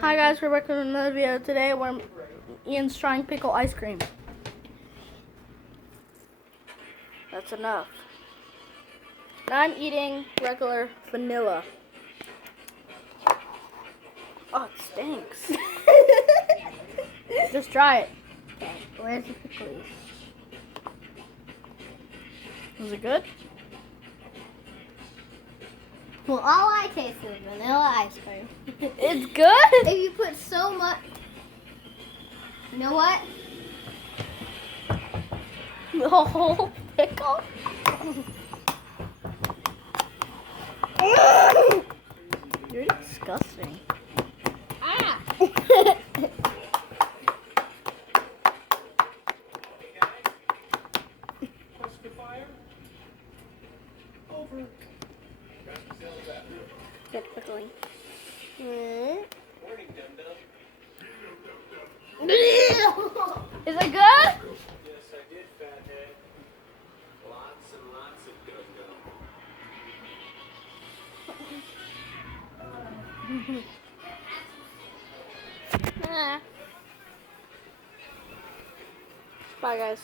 Hi guys, we're back with another video. Today Ian's trying pickle ice cream. That's enough. Now I'm eating regular vanilla. Oh, it stinks. Just try it. Okay, where's the pickles? Was it good? Well, all I taste is vanilla ice cream. It's good? If you put so much... You know what? The whole pickle? You're disgusting. Ah! Good pickling. Is it good? Yes, I did, fathead. Lots and lots of go-go. Bye guys.